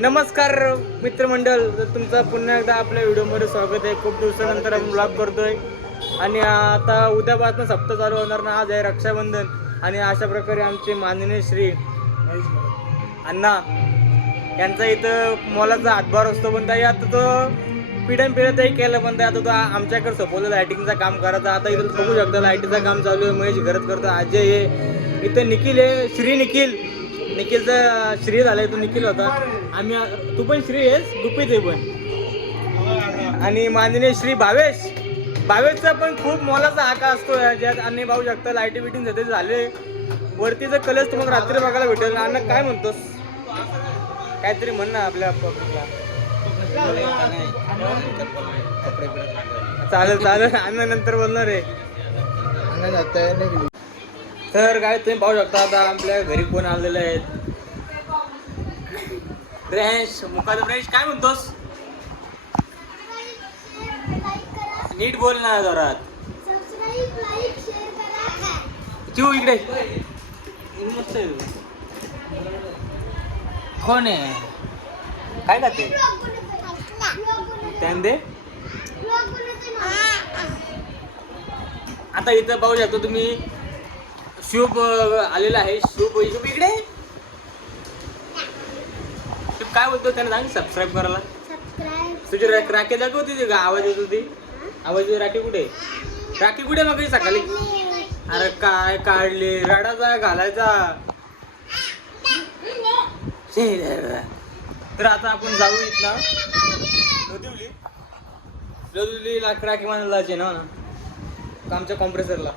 नमस्कार मित्रमंडळ, तुमचं पुन्हा एकदा आपल्या व्हिडिओमध्ये स्वागत आहे. खूप दिवसानंतर आपण ब्लॉग करतोय आणि आता उद्यापासून सप्ताह चालू होणार ना. आज आहे रक्षाबंधन आणि अशा प्रकारे आमचे माननीय श्री अण्णा यांचा इथं मोलाचा हातभार असतो. पण ताई आता तो पिढ्यानपिढ्यातही केलं, पण आता तो आमच्याकडे सोपवलं लायटिंगचं काम करायचं. आता इथं बघू शकता लायटिंगचं काम चालू आहे. महेश घरच करतो, अजय आहे इथं, निखिल आहे, श्री निखिलचा श्री झालाय, तो निखिल होता. आम्ही तू पण श्री आहेस, गुपित आहे पण. आणि माननीय श्री भावेशचा पण खूप मोलाचा हाका असतो ज्यात अन्य पाहू शकता. लाईटी बिटिंग झाले वरतीचं कलर्स तुम्हाला रात्री बघायला भेटेल. अण्णा काय म्हणतोस, काहीतरी म्हण ना आपल्या पब्लिकला. चालेल अण्णा नंतर बोलणार आहे. तर काय तुम्ही पाहू शकता आता आपल्या घरी कोण आलेले आहेत. मुखाचा फ्रेश काय म्हणतोस, नीट बोल ना जोरात. तू इकडे मस्त आहे. कोण आहे, काय करते त्यां दे. आता इथं पाहू शकतो तुम्ही शुभ आलेला आहे. शुभ इकडे शुभ काय बोलतो त्याने सांग, सबस्क्राईब करायला. तुझी राखी दाखवती का, आवाज येत होती, आवाज. राखी कुठे मग सकाळी. अरे काय काढली, रडाचा घालायचा. तर आता आपण जाऊ इथं लोदिवली राखी मानायला जायचे ना आमच्या कॉम्प्रेसरला.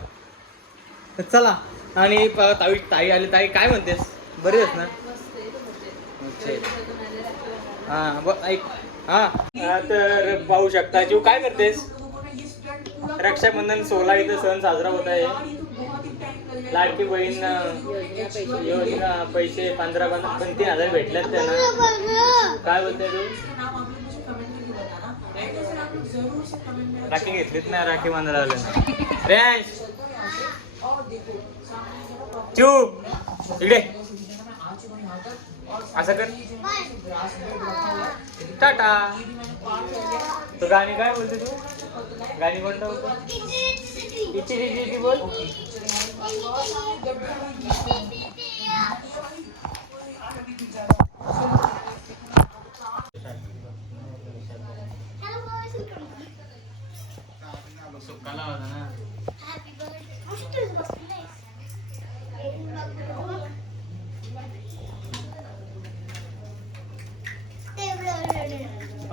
तर चला. आणि ताई आली. ताई काय म्हणतेस, बरी आहेस ना. ऐक तर पाहू शकता. जीव काय करतेस, रक्षाबंधन 16 इथं सण साजरा होत आहे. लाडकी बहीण योजना पैसे 15,000 भेटल्यात त्यांना. काय बोलते तू, राखी घेतलीच नाही, राखी बांधायला आलं. रेश चूप इकडे असं कर. टाटा. तो गाणी काय बोलते तू, गाणी कोणता होतं, इची बोल. सुकाला होता ना.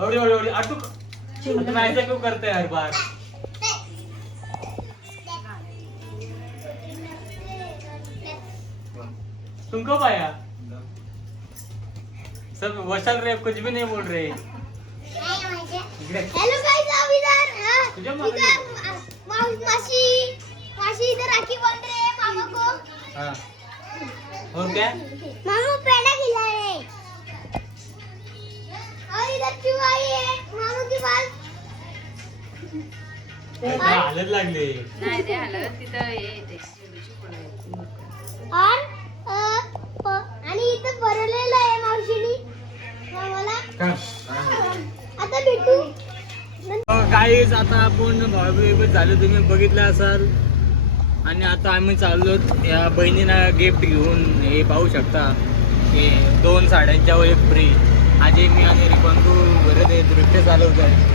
एवढी आटू ऐसा क्यों करते हर बार. तुमको पाया सब वसल रहे, कुछ भी नहीं बोल रहे. हेलो गाइस, आप इधर मासी इधर राखी बांध रहे हैं मामा को. हाँ. और क्या, मामा पेड़ा खिला रहे हैं. और इधर क्यों आई है मामा के पास. हालत लागली नाही ते हालत तिथं येते. आणि इथं भरलेलं आहे मावशीनी मामाला. आता भेटू. काहीच आता आपण भाऊ झालो, तुम्ही बघितलं असाल. आणि आता आम्ही चाललो या बहिणीला गिफ्ट घेऊन. हे पाहू शकता, हे 2 साड्यांच्या वर एक फ्री. आजी मी आणि बंधू घरात नृत्य चालवत आहे.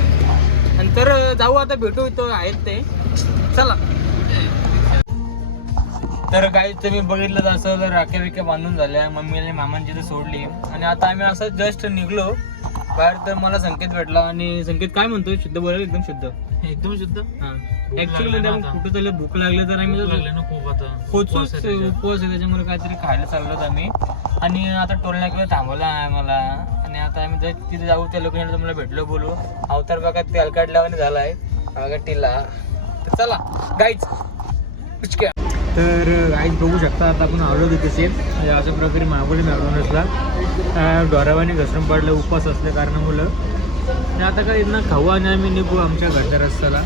नंतर जाऊ, आता भेटू, इथं आहेत ते. चला. तर काही तुम्ही बघितलं असं राख्या बांधून झाल्या, मम्मीने मामांची तर सोडली. आणि आता आम्ही असं जस्ट निघलो बाहेर, तर मला संकेत भेटला. आणि संकेत काय म्हणतोय, शुद्ध बोलायला एकदम शुद्ध. हा ऍक्च्युअली कुठं तरी भूक लागली, तर आम्ही उपवास आहे त्याच्यामुळे काहीतरी खायला चाललो आम्ही. आणि आता टोल नाक्यावर थांबवला आम्हाला. आणि आता आम्ही तिथे जाऊ, त्या लोकांना तुम्हाला भेटलो, बोलू. अवतार बघा ते अलकाट लावाने झालाय बघा टिल्ला. तर चला गाईच. तर गाईच बघू शकता, आता आपण आलो तिथे सेम अशा प्रकारे महाबळी मॅकडॉनल्ड्सला. डोरावाने घसरून पडलं उपवास असल्या कारणामुळं. आणि आता काय ना खाऊ आणि आम्ही निघू आमच्या घरच्या रस्त्याला.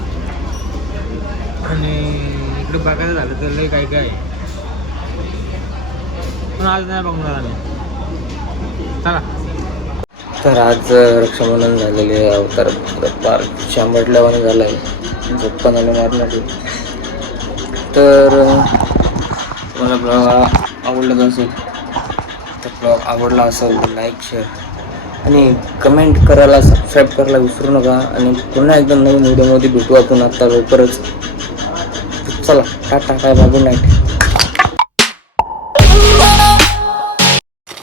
आणि इकडे बघायला झालं तर लय काय काय पण आज नाही बघणार आम्ही. चला. तर आज रक्षाबंधन झालेले आहे. अवतार पार शांबटल्यावाने झाला आहे. झोपण आले मारणार. तर मला ब्लॉग आवडला असेल तर ब्लॉग आवडला असेल तर लाईक शेअर आणि कमेंट करायला सबस्क्राईब करायला विसरू नका. आणि पुन्हा एकदा नवीन व्हिडिओमध्ये भेटू आपण आता लवकरच. चला टाटा, काय बाय, गुड नाईट.